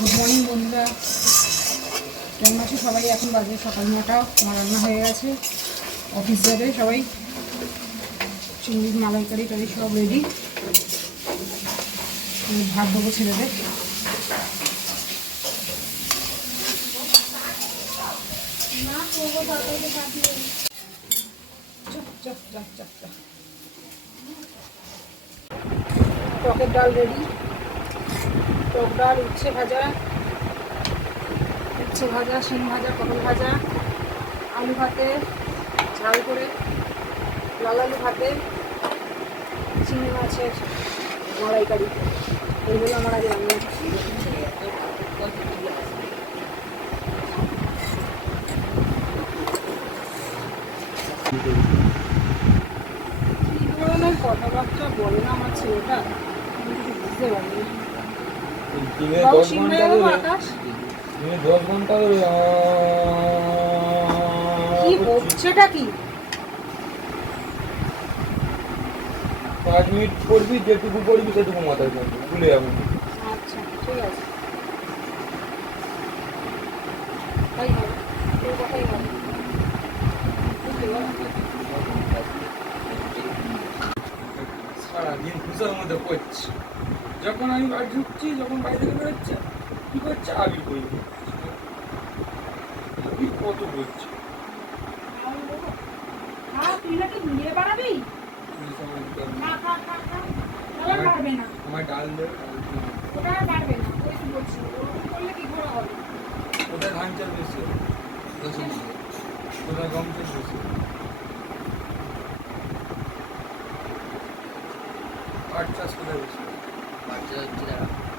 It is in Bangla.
গুড মর্নিং বন্ধুরা। কেমন আছো সবাই? এখন বাজে সকাল নটা। আমার রান্না হয়ে গেছে। অফিস যাবে সবাই। চিংড়ির মালাইকারি টারি সব রেডি ভাত দেবো ছেলেদের। Chop, chop, chop, chop, chop. টকের ডাল রেডি টক ডাল উচ্ছে ভাজা উচ্ছে ভাজা শিম ভাজা, পটল ভাজা, আলু ভাতে, ঝাল করে, লাল আলু ভাতে চিংড়ি মাছের মালাইকারি এইগুলো আমার আগে রান্না কথাবার্তা বলে না আমার ছেলেটা? বুঝতে পারি দিনে দশ ঘণ্টা আকাশ? দশ ঘণ্টা কি হচ্ছেটা কি? পাঁচ মিনিট পড়বি যেটুকু পড়বি সেটুকু মাথায় থাকবে ভুলে যাব আচ্ছা ঠিক আছে। তাই হবে কথাই হবে বুঝতে পারলাম। সারাদিন খুশার মধ্যে পড়ছি যখন আমি বাড়ি ঢুকছি যখন বাড়ি থেকে বেরোচ্ছে কি করছে আবির বই আবির কত বাড়বে না। আমার ডাল দেবে ওটা আর না। ওই কি বলছি, ওরকম করলে কি করে হবে? কোথায় ধান চাল বেশি? কোথায় গম চাল বেশি পাট চাষ কোথায় বেশি হবে?